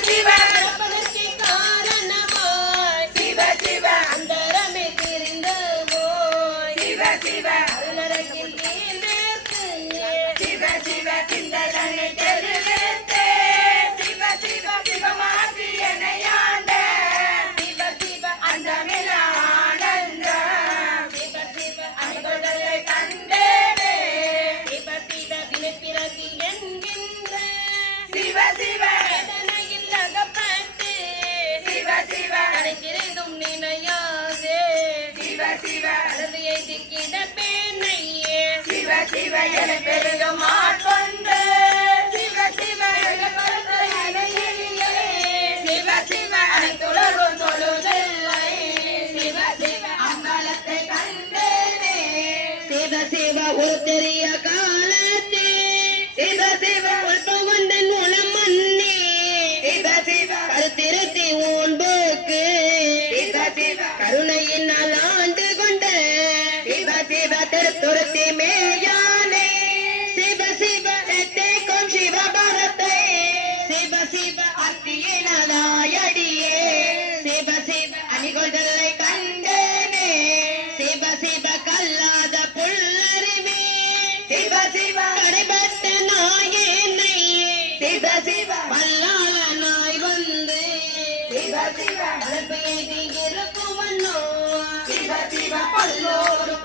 சிவ கற்பனைக்கு காரணமாய் சிவ சிவ அந்தரமே தெரிந்து போய் சிவ சிவ அருளரங்கில் நீர்த்து சிவ சிவ சிந்தனை தெருவேத்தே சிவ சிவ சிவமாதி எனையாண்ட சிவ சிவ அந்தமில ஆனந்தம் சிவ சிவ அன்புடலை கண்டேனே சிவ சிவ வினைப்பிறவி என்கின்ற சிவ சிவ வேதனையில் அகப்பட்டு சிவ சிவ அனைத்திருந்தும் நினையாதே சிவ சிவ அருளியை திக்கிட பெண்ணையே சிவ சிவ என பெரிதும் ஆட்கொண்டு சிவ சிவ என பரந்த இணையிலே சிவ சிவ அனைத்துலகும் தொழுதில்லை சிவ சிவ அம்பலத்தை கண்டேனே சிவ சிவ ஒரு தெரிய காலத்தே சிவ சிவ உள்புகுந்தன் உளம் மன்னே சிவ சிவ கருத்திருத்தி ஊன்போக்கு சிவ சிவ கருணையினால் ஆண்டு கொண்ட சிவ சிவ திருத்துருத்தி மேயானே சிவ சிவ தேக்கும் சிவபரத்தை சிவ சிவ அத்தியினதாயடியே சிவ சிவ அணிகொள்தலை கண்டேனே சிவ சிவ கல்லாத புல்லறிவே சிவ சிவ கடைபட்ட நாயேனை சிவ சிவ பல்லால நாய் வந்து சிவ சிவ அழைப்பை இருக்குமன்னோ சிவ சிவ பல்லோரு